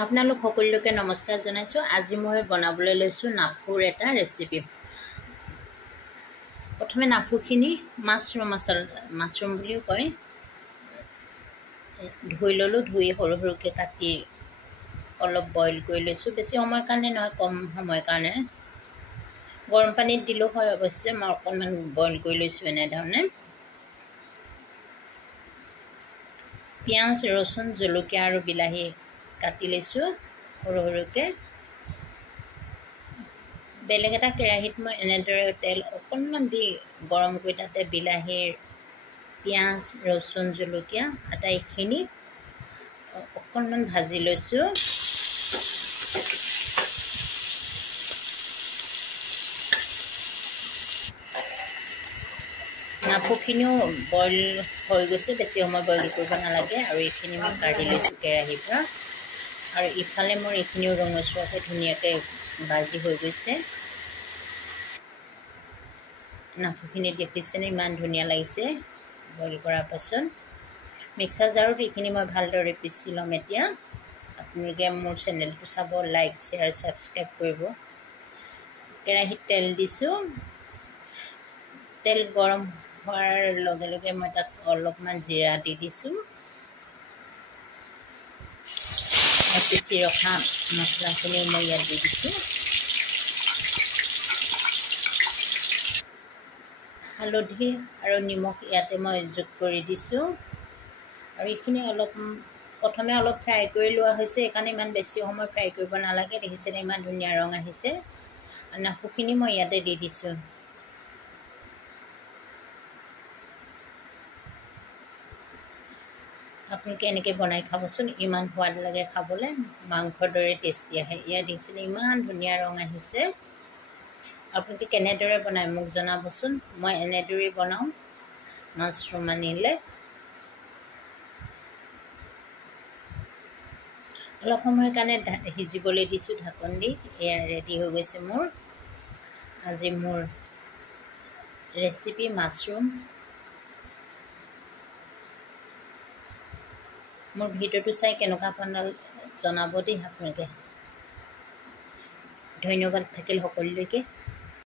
আপোনালোক সকলোকে নমস্কাৰ জনাইছো। আজি মই বনাবলৈ লৈছো নাফুৰ এটা ৰেচিপি। প্ৰথমে নাফুখিনি মাছৰুম বুলিও কয়, ধুই ললো। ধুই সৰু সৰুকৈ কাটি অলপ বইল কৰি লৈছো। বেছি সময়ৰ কাৰণে নহয়, কম সময়ৰ কাৰণে। গৰম পানীত দিলো হয় অৱশ্যে। মই অকণমান বইল কৰি লৈছো এনেধৰণে। পিঁয়াজ, ৰচুন, জলকীয়া আৰু বিলাহী কাটি লৈছোঁ সৰু সৰুকৈ। বেলেগ এটা কেৰাহীত মই এনেদৰে তেল অকণমান দি গৰম কৰি তাতে বিলাহীৰ, পিঁয়াজ, ৰচুন, জলকীয়া আটাইখিনি অকণমান ভাজি লৈছোঁ। নাফুখিনিও বইল হৈ গৈছে, বেছি সময় বইল কৰিব নালাগে। আৰু এইখিনি মই কাঢ়ি লৈছোঁ কেৰাহীৰ পৰা। আৰু ইফালে মোৰ এইখিনিও ৰঙচুৱাকৈ ধুনীয়াকৈ ভাজি হৈ গৈছে। নাফুখিনি দেখিছেনে ইমান ধুনীয়া লাগিছে বইল কৰাৰ পাছত। মিক্সাৰ জাৰত এইখিনি মই ভালদৰে পিচি ল'ম এতিয়া। আপোনালোকে মোৰ চেনেলটো চাব, লাইক, শ্বেয়াৰ, ছাবস্ক্ৰাইব কৰিব। কেৰাহীত তেল দিছোঁ। তেল গৰম হোৱাৰ লগে লগে মই তাত অলপমান জিৰা দি দিছোঁ। পিচি ৰখা মছলাখিনিও মই ইয়াত দি দিছোঁ। হালধি আৰু নিমখ ইয়াতে মই যোগ কৰি দিছোঁ। আৰু এইখিনি প্ৰথমে অলপ ফ্ৰাই কৰি লোৱা হৈছে, সেইকাৰণে ইমান বেছি সময় ফ্ৰাই কৰিব নালাগে। দেখিছেনে ইমান ধুনীয়া ৰং আহিছে। আৰু নাফুখিনি মই ইয়াতে দি দিছোঁ। আপোনালোকে এনেকৈ বনাই খাবচোন, ইমান সোৱাদ লাগে খাবলৈ, মাংসৰ দৰে টেষ্টি আহে। ইয়াত দেখিছেনে ইমান ধুনীয়া ৰং আহিছে। আপোনালোকে কেনেদৰে বনায় মোক জনাবচোন। মই এনেদৰেই বনাওঁ মাছৰুম আনিলে। অলপ সময়ৰ কাৰণে সিজিবলৈ দিছোঁ ঢাকন দি। এয়া ৰেডি হৈ গৈছে মোৰ আজি মোৰ ৰেচিপি মাছৰুম। মোৰ ভিডিঅ'টো চাই কেনেকুৱা পালে জনাব দেই আপোনালোকে। ধন্যবাদ থাকিল সকলোলৈকে।